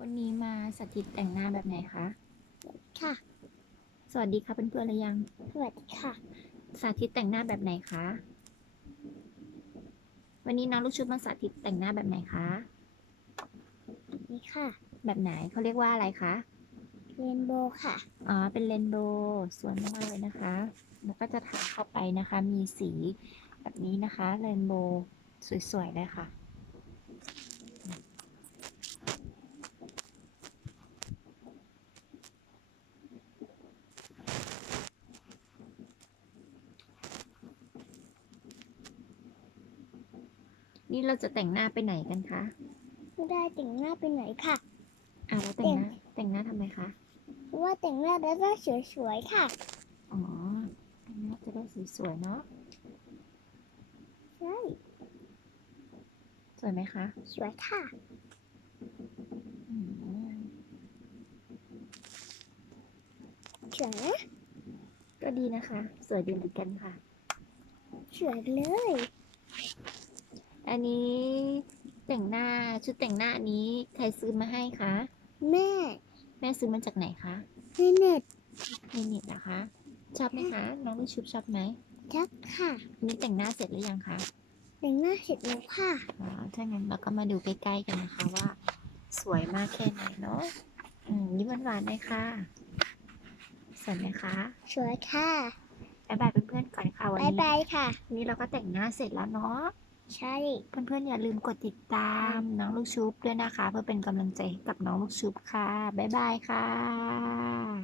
วันนี้มาสาธิตแต่งหน้าแบบไหนคะ ค่ะ สวัสดีค่ะเพื่อนๆหรือยัง สวัสดีค่ะ สาธิตแต่งหน้าแบบไหนคะ วันนี้น้องลูกชุบมาสาธิตแต่งหน้าแบบไหนคะ นี่ค่ะ แบบไหนเขาเรียกว่าอะไรคะ เรนโบว์ค่ะ อ๋อ เป็นเรนโบว์สวยมากๆเลยนะคะ แล้วก็จะทาเข้าไปนะคะ มีสีแบบนี้นะคะ เรนโบว์สวยๆเลยค่ะ นี่เราจะแต่งหน้าไปไหนกันคะไม่ได้แต่งหน้าไปไหนค่ะ อ่าแล้วแต่งหน้าแต่งหน้าทำไมคะเพราะว่าแต่งหน้าแล้วก็สวยๆค่ะ อ๋อแต่งหน้าจะได้สวยๆเนาะ ใช่ สวยไหมคะ สวยค่ะอืมสวยนะก็ดีนะคะ สวยดีเหมือนกันค่ะสวยเลย อันนี้แต่งหน้าชุดแต่งหน้าอันนี้ใครซื้อมาให้คะ แม่ แม่ซื้อมาจากไหนคะในเน็ตในเน็ตนะคะ ชอบไหมคะ น้องลูกชุบชอบไหมชักค่ะอันนี้แต่งหน้าเสร็จหรือยังคะ แต่งหน้าเสร็จแล้วค่ะอ๋อถ้างั้นเราก็มาดูใกล้ๆกันนะคะว่า สวยมากแค่ไหนเนาะอืมยิ้มหวานๆหน่อยค่ะ สวยไหมคะ สวยค่ะ บ๊ายบายเพื่อนๆก่อนค่ะวันบายนี้บายค่ะวันนี้เราก็แต่งหน้าเสร็จแล้วเนาะ ใช่เพื่อนๆอย่าลืมกดติดตามน้องลูกชุบด้วยนะคะ เพื่อเป็นกำลังใจให้กับน้องลูกชุบค่ะ บ๊ายบายค่ะ